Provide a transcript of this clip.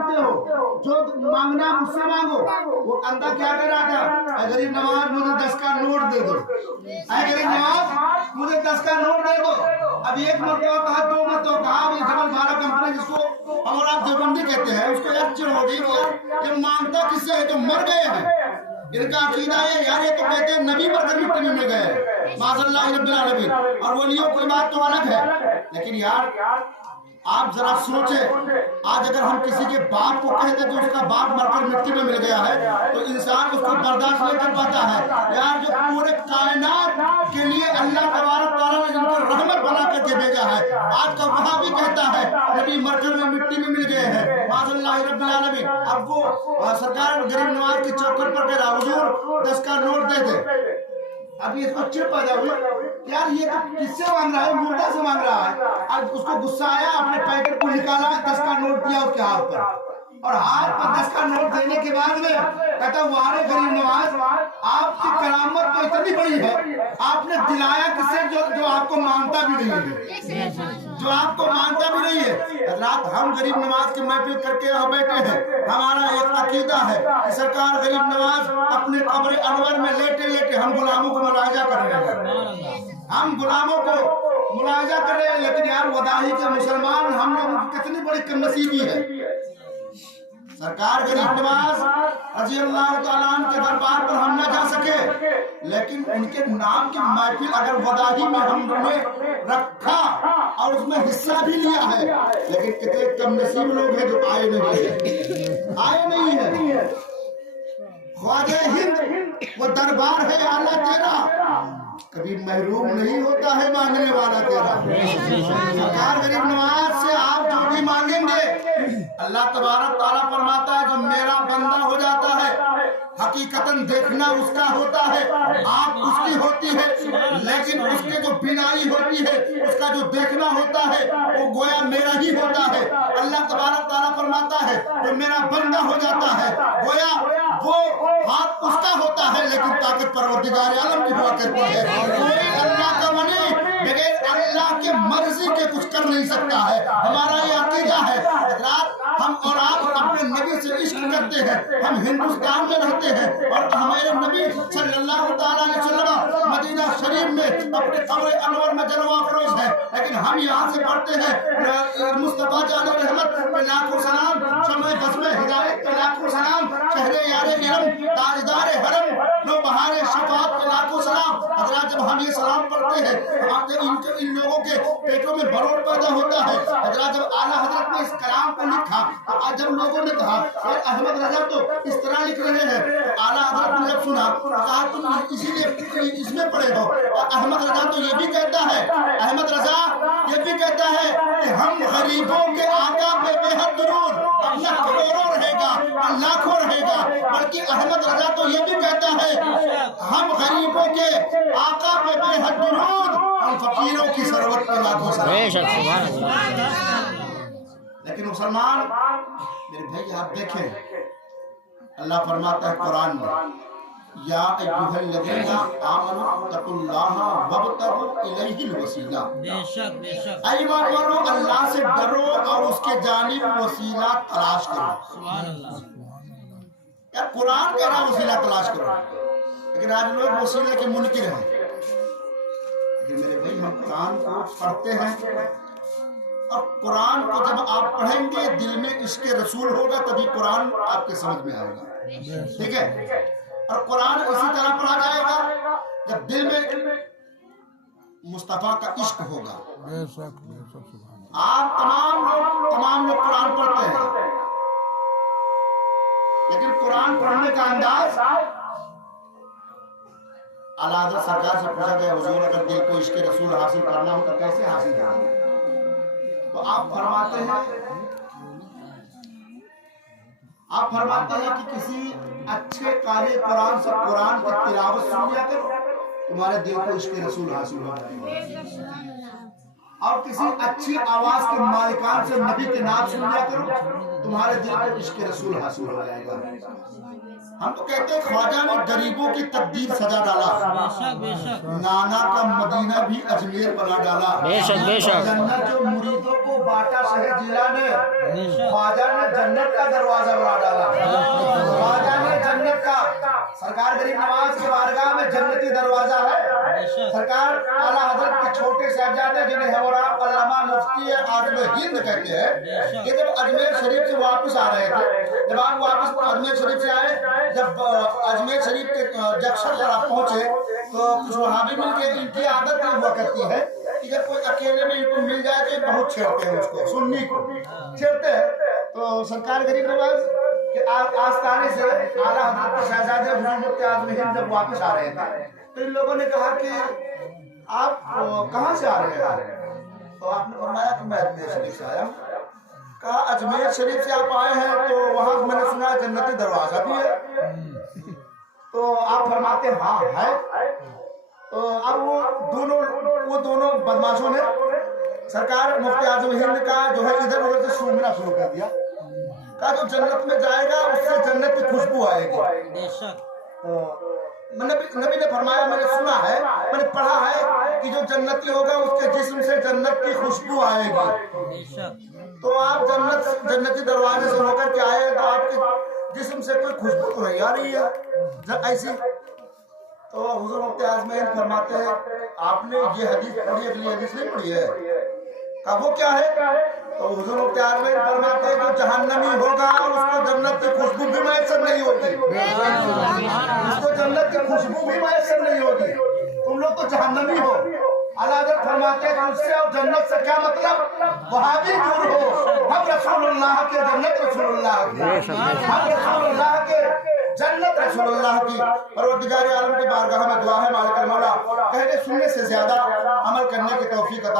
मांगते हो, जो मांगना है मुझसे मांगो। वो अंधा क्या कर रहा था, गरीब नवाज मुझे 10 का नोट दे दो, गरीब नवाज मुझे 10 का नोट दे दो। अब एक मरतबा कहा, 2 मरतबा कहा, अभी डबल बारह कंपनी जिसको हम और आप देवबंदी कहते हैं, उसको यार चिड़ हो गई कि ये मांगता किससे है, जो मर गए हैं। इनका अकीदा है यार, ये तो कहते हैं नबी मरकर मिट्टी में मिल गए, माज़अल्लाह रब्बिल आलमीन, और वलियों की बात तो अलग है। लेकिन यार आप जरा सोचें, आज अगर हम किसी के बाप को कहते तो उसका बाप मरकर मिट्टी में मिल गया है, तो इंसान उसको बर्दाश्त नहीं कर पाता है। यार जो पूरे कायनात के लिए अल्लाह तबारक तआला ने जिनको रहमत बना करके भेजा है, आज का वहाँ भी कहता है नबी मरकर में मिट्टी में मिल गए हैं, माज़अल्लाह रब्बिल आलमीन। अब वो सरकार गरीब नवाज की चौखट पर कह रहा, हुजूर 10 का नोट दे दे। अभी इसको चिड़ पैदा हुई, यार ये तो किससे मांग रहा है, मुर्दा से मांग रहा है। अब उसको गुस्सा आया, अपने पैकेट को निकाला, 10 का नोट दिया उसके हाथ पर, और हाथ पर 10 का नोट देने के बाद में कहता, वारे गरीब नवाज, आपकी करामत तो इतनी बड़ी है, आपने दिलाया किसे जो आपको मांगता भी नहीं है, जो आपको मानता भी नहीं है। हज़रात, हम गरीब नवाज की महफिल करके यहाँ बैठे हैं, हमारा एक अकीदा है कि सरकार गरीब नवाज अपने कब्र अनवर में लेटे लेटे हम गुलामों को मुलाहिजा कर रहे हैं, हम गुलामों को मुलाहिजा कर रहे हैं। लेकिन यार वदाही के मुसलमान हम लोगों की कितनी बड़ी कमनसीबी है। सरकार गरीब नवाज रज़ी अल्लाह तआला अन्हु के दरबार पर हम न जा सके, लेकिन उनके नाम की महफिल अगर वदाही में हमने रखा और उसमें हिस्सा भी लिया है, लेकिन कितने कम नसीब लोग हैं जो आए नहीं है। ख्वाजा हिंद वो दरबार है आला तेरा, कभी महरूम नहीं होता है मांगने वाला तेरा। सरकार गरीब नवाज से आप जो भी मांगेंगे, अल्लाह तबारक तआला फरमाता है जो मेरा बंदा हो जाता है, हकीकतन देखना उसका होता है, आँख उसकी होती है, लेकिन उसके जो बिनाई होती है, उसका जो देखना होता है वो गोया मेरा ही होता है। अल्लाह तबारक तआला फरमाता है जो मेरा बंदा हो जाता है, गोया वो हाथ उसका होता है, लेकिन ताकत परवरदिगार आलम की हुआ करती है। कोई अल्लाह का वली बगैर अल्लाह के मर्जी के कुछ कर नहीं सकता है। हमारा ये अकीदा है। हज़रात, हम और आप अपने नबी से इश्क करते हैं, हम हिंदुस्तान में रहते हैं और हमारे नबी सल्लल्लाहु अलैहि वसल्लम मदीना शरीफ में अपने कब्र अनवर में जलवा फरोज है, लेकिन हम यहाँ से पढ़ते हैं मुस्तफा जान रहमत पे लाखों सलाम, शम्ए बज़्म हिदायत पे लाखों सलाम, शहरे यारे इल्म ताजदार हरम, लो बहारे शफाअत पे लाखों सलाम। हज़रात, जब हम ये सलाम पढ़ते हैं, इन लोगों के पेटों में बरोड़ पैदा होता है। हज़रात, जब आला हज़रत ने इस कलाम को लिखा, आज जब लोगों ने कहा और अहमद रजा तो इस तरह लिख रहे हैं, तो आला हज़रत ने जब सुना तो कहा तुम इसीलिए इसमें पढ़े हो। और अहमद रजा तो ये भी कहता है, अहमद रजा ये भी कहता है कि हम गरीबों के आका पे बेहद दुरूद, अपना करोड़ों रहेगा, लाखों रहेगा, बल्कि अहमद रजा तो ये भी कहता है हम गरीबों के आका पे बेहद दुरूद, हम फकीरों की सरवत पे लाखों सलाम। लेकिन मुसलमान मेरे भाई आप देखें, अल्लाह फरमाता है कुरान में, या अय्युहल्लज़ीना आमनू तकुल्लाहा वब्तगू इलैहिल वसीला, बेशक ऐ ईमान वालों अल्लाह से डरो और उसके जानिब वसीला तलाश करो। सुभान अल्लाह। यार कुरान कह रहा वसीला तलाश करो, लेकिन आज लोग वसीले के मुनकिर हैं। लेकिन मेरे भाई हम कुरान को पढ़ते हैं, और कुरान को जब आप पढ़ेंगे दिल में इश्क़ रसूल होगा, तभी कुरान आपके समझ में आएगा। ठीक है, और कुरान इसी तरह पढ़ा जाएगा जब दिल में मुस्तफा का इश्क होगा। आप तमाम लोग कुरान पढ़ते हैं, लेकिन कुरान पढ़ने का अंदाज, आला हज़रत सरकार से पूछा गया, हुजूर अगर दिल को इश्क़ रसूल हासिल करना हो तो कैसे हासिल करें? तो आप फरमाते हैं कि किसी अच्छे कारी कुरान से कुरान की तिलावत सुन लिया करो, तुम्हारे दिल को इश्क़ रसूल हासिल हो जाएगा। اور کسی اچھی آواز کے مالکان سے نبی کے نام سن لیا کرو، تمہارے دل کو عشق رسول حاصل ہو جائے گا۔ ہم تو کہتے ہیں خواجہ نے غریبوں کی تقدیر سجا ڈالا، نانا کا مدینہ بھی اجمیر بنا ڈالا، جنت جو مریدوں کو باٹا شہ جیلا نے، خواجہ نے جنت کا دروازہ بنا ڈالا، خواجہ نے جنت کا، سرکار غریب نواز کے بارگاہ میں جنتی دروازہ ہے۔ سرکار اعلیٰ حضرت کے چھوٹے صاحبزادے جنہیں ہمراہ علامہ مفتی اعظم ہند کہتے ہیں، کہ جب اجمیر شریف سے واپس آ رہے تھے، جب آپ واپس اجمیر شریف سے آئے، جب اجمیر شریف کے جنکشن پر آپ پہنچے تو کچھ وہابی مل کے، ان کی عادت یہ ہوا کرتی ہے کہ جب کوئی اکیلے میں ان کو مل جائے تو یہ بہت چھیڑتے ہیں، اس کو سنی کو چھیڑتے ہیں۔ تو سرکار غریب نواز کہ آستانے سے اعلیٰ حضرت کے شہزادے حضور مفتی اعظم ہند جب واپس آ رہے تھے تو ان لوگوں نے کہا کہ آپ کہاں سے آ رہے ہیں؟ تو آپ نے فرمایا کہ میں اجمیر شریف سے آیا ہوں۔ کہا اجمیر شریف سے آپ آئے ہیں تو وہاں میں نے سنا جنتی دروازہ بھی ہے، تو آپ فرماتے ہیں ہاں ہے۔ تو اب وہ دونوں بدماشوں نے سرکار مفتی اعظم ہند کا جو ہے ادھر ادھر سے سونگنا شروع کر دیا، کہا جو جنت میں جائے گا اس سے جنت کی خوشبو آئے گی۔ نبی نے فرمایا میں نے سنا ہے، میں نے پڑھا ہے کہ جو جنتی ہوگا اس کے جسم سے جنت کی خوشبو آئے گی۔ تو آپ جنتی دروازے سے ہو کر کے آئے تو آپ کے جسم سے کوئی خوشبو تو نہیں آ رہی ہے ایسی۔ تو حضور مفتی اعظم ہند فرماتے ہیں آپ نے یہ حدیث پڑھی، اگلی حدیث نہیں پڑھی ہے؟ کہا وہ کیا ہے؟ تو حضور مفتی اعظم ہند فرماتے ہیں جو جہنمی ہوگا اس کو جنت کی خوشبو بھی میسر نہیں ہوگی، اس کو جنت کی خوشبو بھی میسر نہیں ہوگی، تم لوگ تو جہنمی ہو۔ اعلیٰ حضرت فرماتے ہیں اس سے اور جنت سے کیا مطلب؟ وہابی دور ہو، ہم رسول اللہ کے جنت رسول اللہ کی، ہم رسول اللہ کے جنت رسول اللہ کی۔ پروردگار عالم کی بارگاہ میں دعا ہے مالک المولا کہنے سننے سے زیادہ عمل کرنے کی توفیق عطا